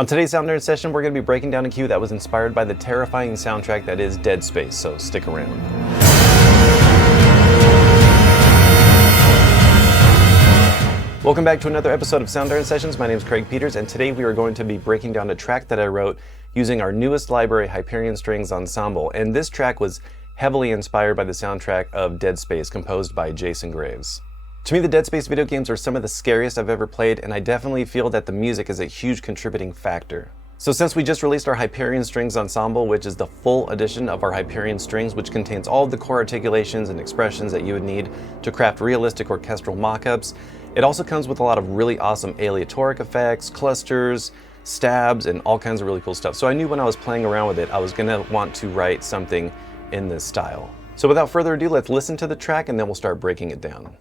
On today's Soundiron Session, we're going to be breaking down a cue that was inspired by the terrifying soundtrack that is Dead Space, so stick around. Welcome back to another episode of Soundiron Sessions. My name is Craig Peters, and today we are going to be breaking down a track that I wrote using our newest library, Hyperion Strings Ensemble. And this track was heavily inspired by the soundtrack of Dead Space, composed by Jason Graves. To me, the Dead Space video games are some of the scariest I've ever played, and I definitely feel that the music is a huge contributing factor. So since we just released our Hyperion Strings Ensemble, which is the full edition of our Hyperion Strings, which contains all of the core articulations and expressions that you would need to craft realistic orchestral mock-ups, it also comes with a lot of really awesome aleatoric effects, clusters, stabs, and all kinds of really cool stuff. So I knew when I was playing around with it, I was gonna want to write something in this style. So without further ado, let's listen to the track and then we'll start breaking it down.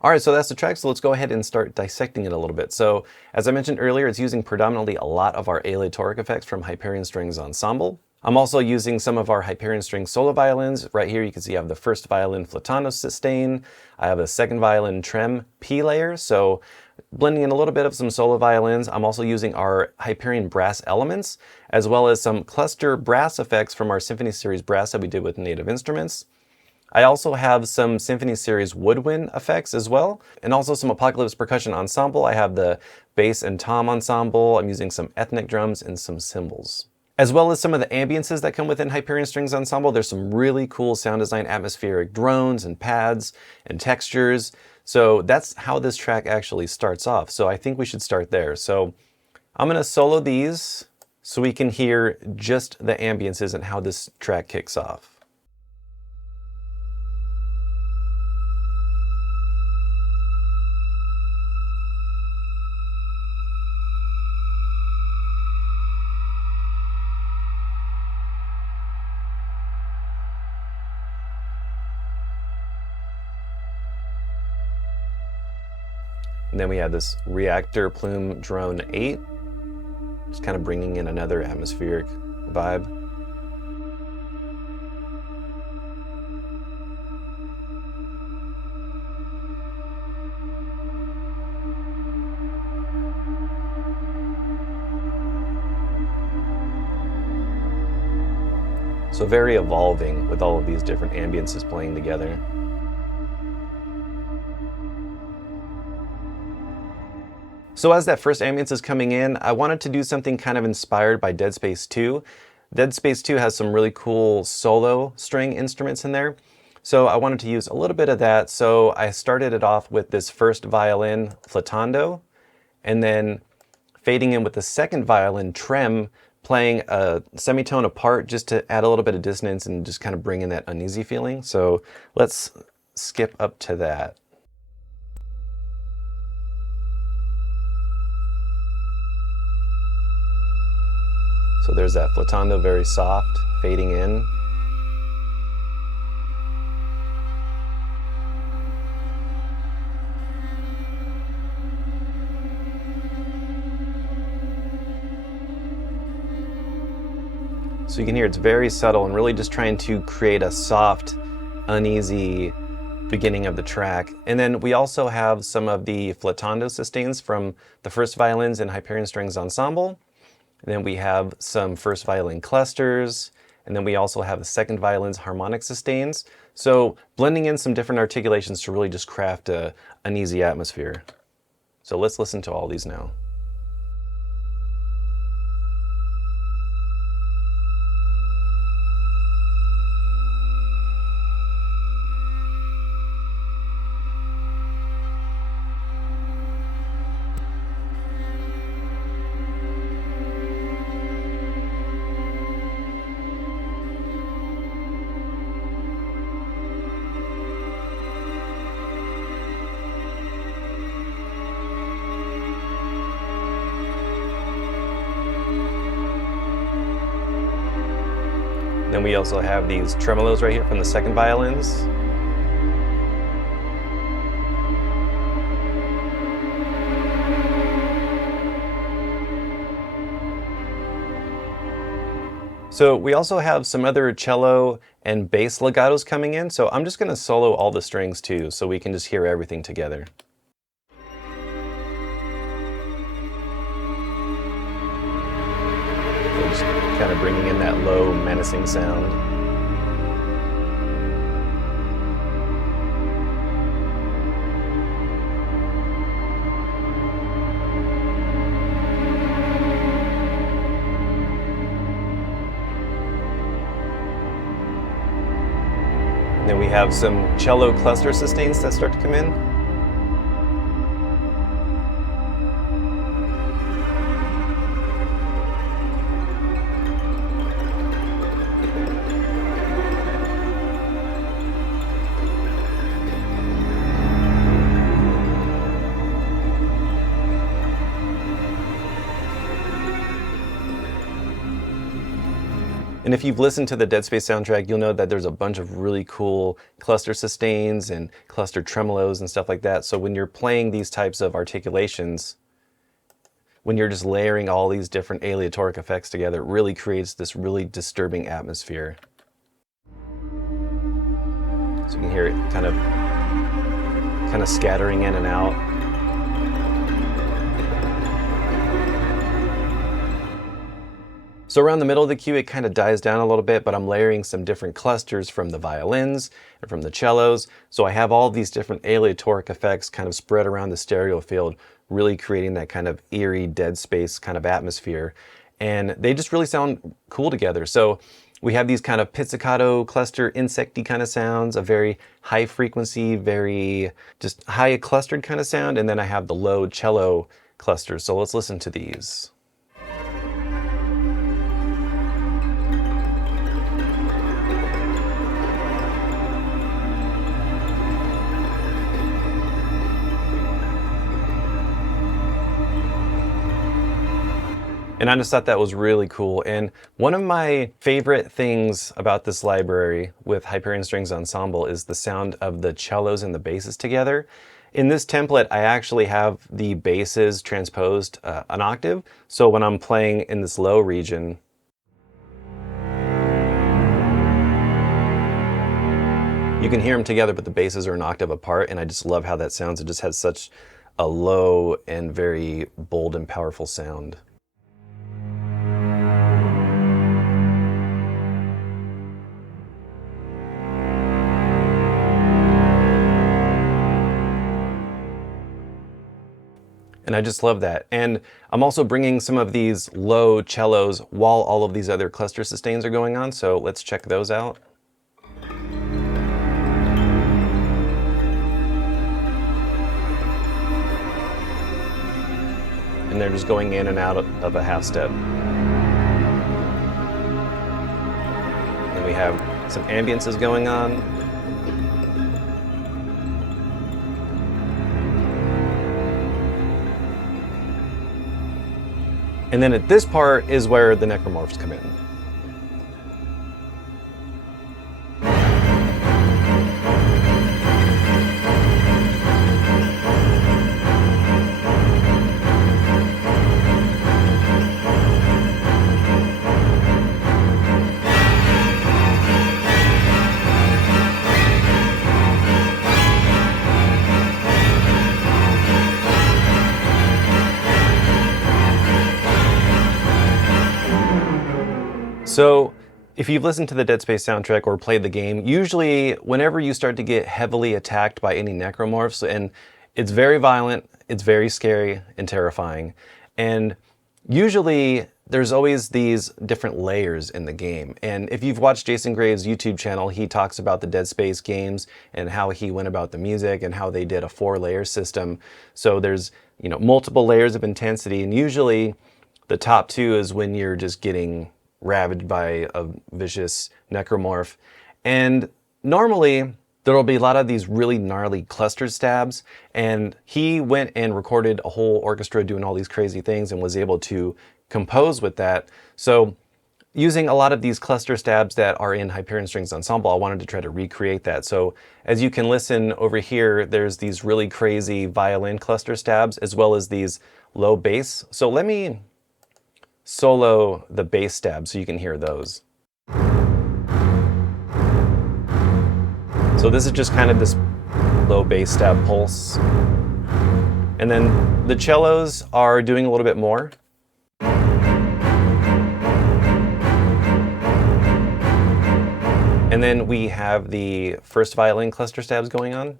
All right, so that's the track, so let's go ahead and start dissecting it a little bit. So, as I mentioned earlier, it's using predominantly a lot of our aleatoric effects from Hyperion Strings Ensemble. I'm also using some of our Hyperion Strings solo violins. Right here you can see I have the first violin flattano sustain. I have a second violin trem P layer, so blending in a little bit of some solo violins. I'm also using our Hyperion brass elements, as well as some cluster brass effects from our Symphony series brass that we did with native instruments. I also have some Symphony series woodwind effects as well, and also some Apocalypse percussion ensemble. I have the bass and tom ensemble. I'm using some ethnic drums and some cymbals. As well as some of the ambiances that come within Hyperion Strings Ensemble. There's some really cool sound design atmospheric drones and pads and textures. So that's how this track actually starts off. So I think we should start there. So I'm gonna solo these so we can hear just the ambiances and how this track kicks off. And then we have this reactor plume drone 8, just kind of bringing in another atmospheric vibe. So very evolving with all of these different ambiances playing together. So as that first ambience is coming in, I wanted to do something kind of inspired by Dead Space 2. Dead Space 2 has some really cool solo string instruments in there. So I wanted to use a little bit of that. So I started it off with this first violin flautando, and then fading in with the second violin trem, playing a semitone apart just to add a little bit of dissonance and just kind of bring in that uneasy feeling. So let's skip up to that. So there's that flautando, very soft, fading in. So you can hear it's very subtle and really just trying to create a soft, uneasy beginning of the track. And then we also have some of the flautando sustains from the first violins in Hyperion Strings Ensemble. And then we have some first violin clusters, and then we also have the second violin's harmonic sustains. So blending in some different articulations to really just craft an uneasy atmosphere. So let's listen to all these now. Then we also have these tremolos right here from the second violins. So we also have some other cello and bass legatos coming in, so I'm just going to solo all the strings too, so we can just hear everything together. So just kind of bringing in that low, menacing sound. Then we have some cello cluster sustains that start to come in. And if you've listened to the Dead Space soundtrack, you'll know that there's a bunch of really cool cluster sustains and cluster tremolos and stuff like that. So when you're playing these types of articulations, when you're just layering all these different aleatoric effects together, it really creates this really disturbing atmosphere. So you can hear it kind of scattering in and out. So around the middle of the cue, it kind of dies down a little bit, but I'm layering some different clusters from the violins and from the cellos. So I have all these different aleatoric effects kind of spread around the stereo field, really creating that kind of eerie, Dead Space kind of atmosphere. And they just really sound cool together. So we have these kind of pizzicato cluster insecty kind of sounds, a very high frequency, very just high clustered kind of sound. And then I have the low cello clusters. So let's listen to these. And I just thought that was really cool. And one of my favorite things about this library with Hyperion Strings Ensemble is the sound of the cellos and the basses together. In this template, I actually have the basses transposed an octave. So when I'm playing in this low region, you can hear them together, but the basses are an octave apart. And I just love how that sounds. It just has such a low and very bold and powerful sound. And I just love that. And I'm also bringing some of these low cellos while all of these other cluster sustains are going on. So let's check those out. And they're just going in and out of a half step. And we have some ambiances going on. And then at this part is where the Necromorphs come in. So if you've listened to the Dead Space soundtrack or played the game, usually whenever you start to get heavily attacked by any necromorphs, and it's very violent, it's very scary and terrifying, and usually there's always these different layers in the game. And if you've watched Jason Graves' YouTube channel, he talks about the Dead Space games and how he went about the music and how they did a 4-layer system. So there's, you know, multiple layers of intensity, and usually the top 2 is when you're just getting ravaged by a vicious necromorph. And normally there'll be a lot of these really gnarly cluster stabs, and he went and recorded a whole orchestra doing all these crazy things and was able to compose with that. So using a lot of these cluster stabs that are in Hyperion Strings Ensemble, I wanted to try to recreate that. So as you can listen over here, there's these really crazy violin cluster stabs as well as these low bass. So let me solo the bass stab so you can hear those. So this is just kind of this low bass stab pulse. And then the cellos are doing a little bit more. And then we have the first violin cluster stabs going on.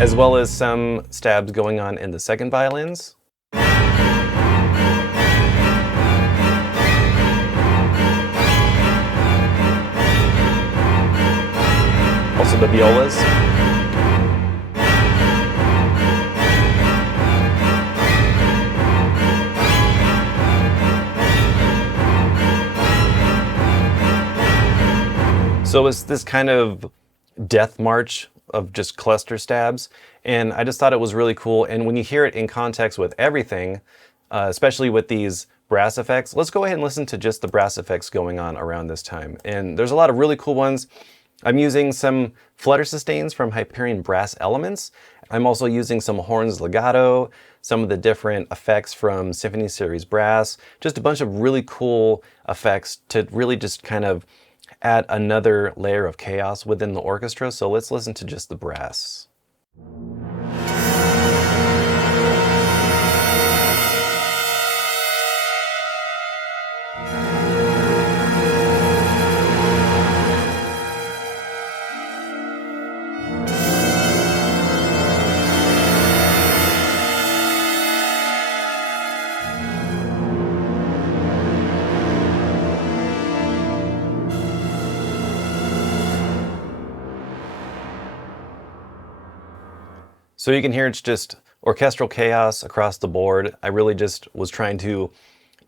As well as some stabs going on in the second violins. Also the violas. So it's this kind of death march of just cluster stabs, and I just thought it was really cool. And when you hear it in context with everything, especially with these brass effects, let's go ahead and listen to just the brass effects going on around this time. And there's a lot of really cool ones. I'm using some flutter sustains from Hyperion brass elements. I'm also using some horns legato, some of the different effects from Symphony series brass, just a bunch of really cool effects to really just kind of add another layer of chaos within the orchestra. So let's listen to just the brass. So you can hear it's just orchestral chaos across the board. I really just was trying to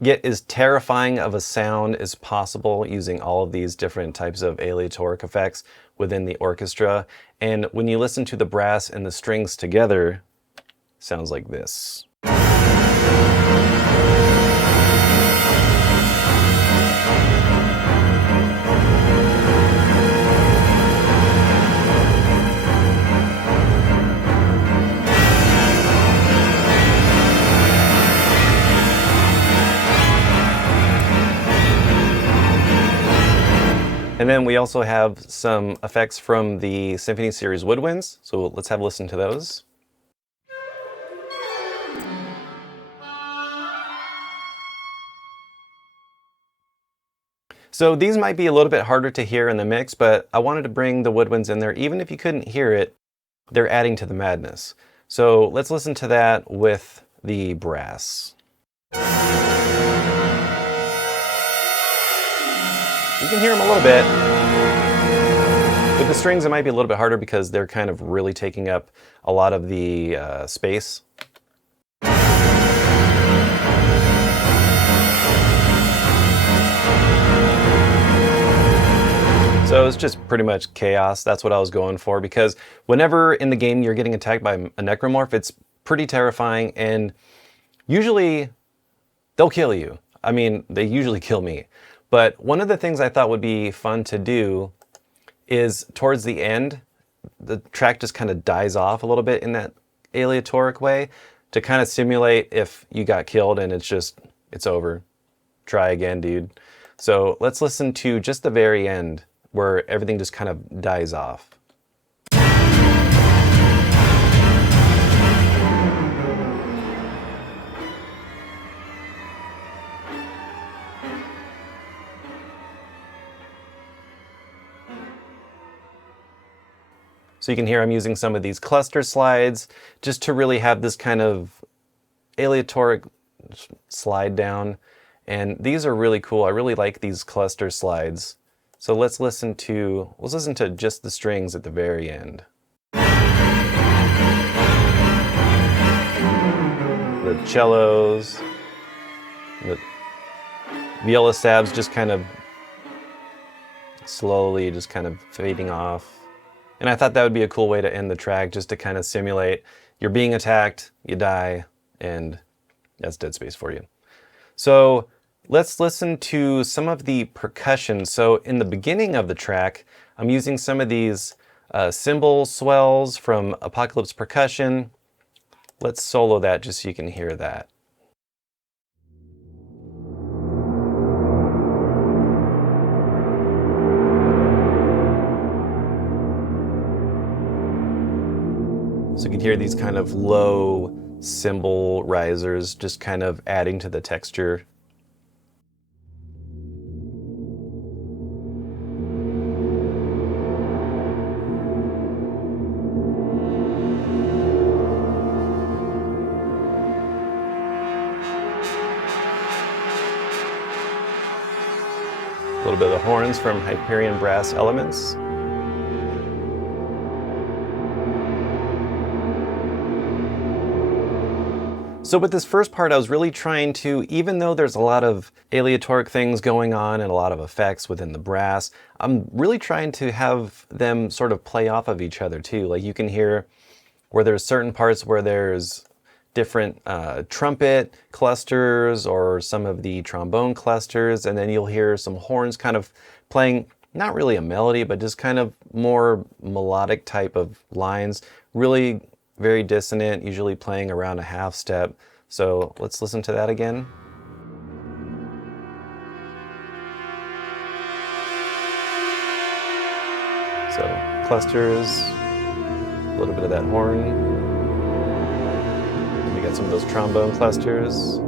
get as terrifying of a sound as possible using all of these different types of aleatoric effects within the orchestra. And when you listen to the brass and the strings together, it sounds like this. And then we also have some effects from the Symphony series Woodwinds. So let's have a listen to those. So these might be a little bit harder to hear in the mix, but I wanted to bring the woodwinds in there. Even if you couldn't hear it, they're adding to the madness. So let's listen to that with the brass. You can hear them a little bit. With the strings, it might be a little bit harder because they're kind of really taking up a lot of the space. So it's just pretty much chaos. That's what I was going for, because whenever in the game you're getting attacked by a necromorph, it's pretty terrifying, and usually they'll kill you. I mean, they usually kill me. But one of the things I thought would be fun to do is towards the end, the track just kind of dies off a little bit in that aleatoric way to kind of simulate if you got killed and it's over. Try again, dude. So let's listen to just the very end, where everything just kind of dies off. So you can hear I'm using some of these cluster slides just to really have this kind of aleatoric slide down. And these are really cool. I really like these cluster slides. So let's listen to just the strings at the very end. The cellos, the viola stabs just kind of slowly just kind of fading off. And I thought that would be a cool way to end the track, just to kind of simulate you're being attacked, you die, and that's dead space for you. So let's listen to some of the percussion. So in the beginning of the track, I'm using some of these cymbal swells from Apocalypse Percussion. Let's solo that just so you can hear that. So you can hear these kind of low cymbal risers just kind of adding to the texture. A little bit of the horns from Hyperion brass elements. So with this first part, I was really trying to, even though there's a lot of aleatoric things going on and a lot of effects within the brass, I'm really trying to have them sort of play off of each other too. Like you can hear where there's certain parts where there's different trumpet clusters or some of the trombone clusters, and then you'll hear some horns kind of playing, not really a melody, but just kind of more melodic type of lines, really very dissonant, usually playing around a half step. So let's listen to that again. So clusters, a little bit of that horn. And we got some of those trombone clusters.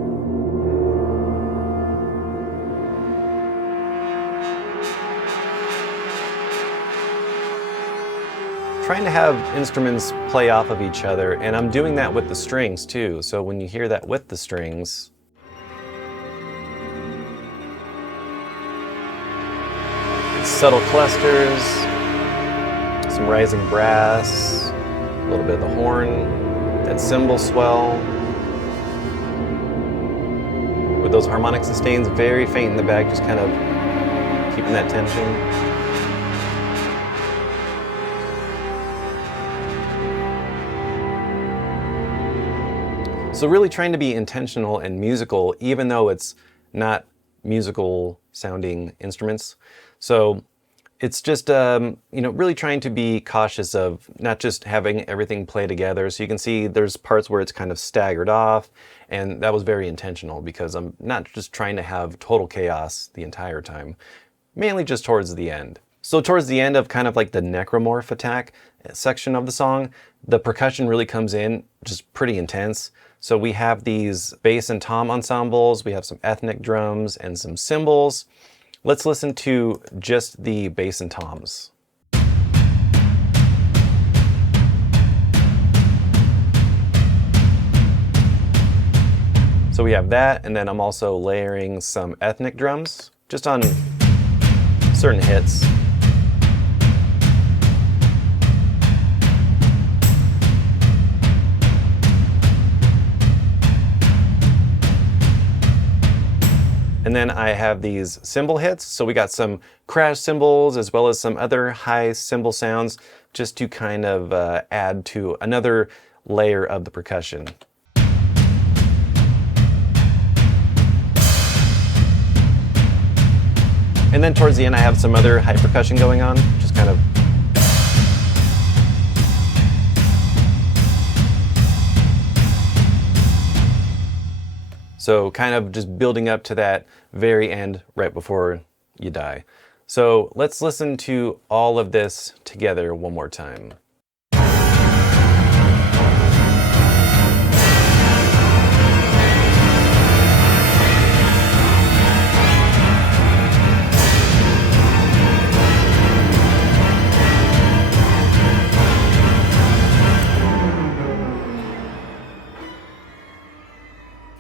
Trying to have instruments play off of each other, and I'm doing that with the strings too. So when you hear that with the strings, subtle clusters, some rising brass, a little bit of the horn, that cymbal swell, with those harmonic sustains very faint in the back, just kind of keeping that tension. So really trying to be intentional and musical, even though it's not musical sounding instruments. So it's just, really trying to be cautious of not just having everything play together. So you can see there's parts where it's kind of staggered off, and that was very intentional because I'm not just trying to have total chaos the entire time, mainly just towards the end. So towards the end of kind of like the Necromorph attack section of the song, the percussion really comes in just pretty intense. So we have these bass and tom ensembles, we have some ethnic drums and some cymbals. Let's listen to just the bass and toms. So we have that, and then I'm also layering some ethnic drums, just on certain hits. And then I have these cymbal hits. So we got some crash cymbals as well as some other high cymbal sounds just to kind of add to another layer of the percussion. And then towards the end I have some other high percussion going on, just kind of. So kind of just building up to that very end right before you die. So let's listen to all of this together one more time.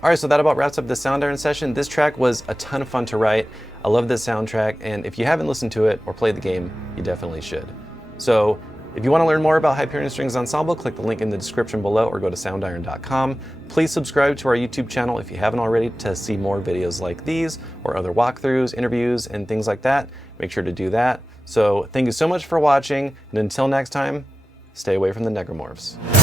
All right, so that about wraps up the Soundiron session. This track was a ton of fun to write. I love this soundtrack, and if you haven't listened to it or played the game, you definitely should. So if you want to learn more about Hyperion Strings Ensemble, click the link in the description below or go to soundiron.com. Please subscribe to our YouTube channel if you haven't already to see more videos like these or other walkthroughs, interviews, and things like that. Make sure to do that. So thank you so much for watching, and until next time, stay away from the Necromorphs.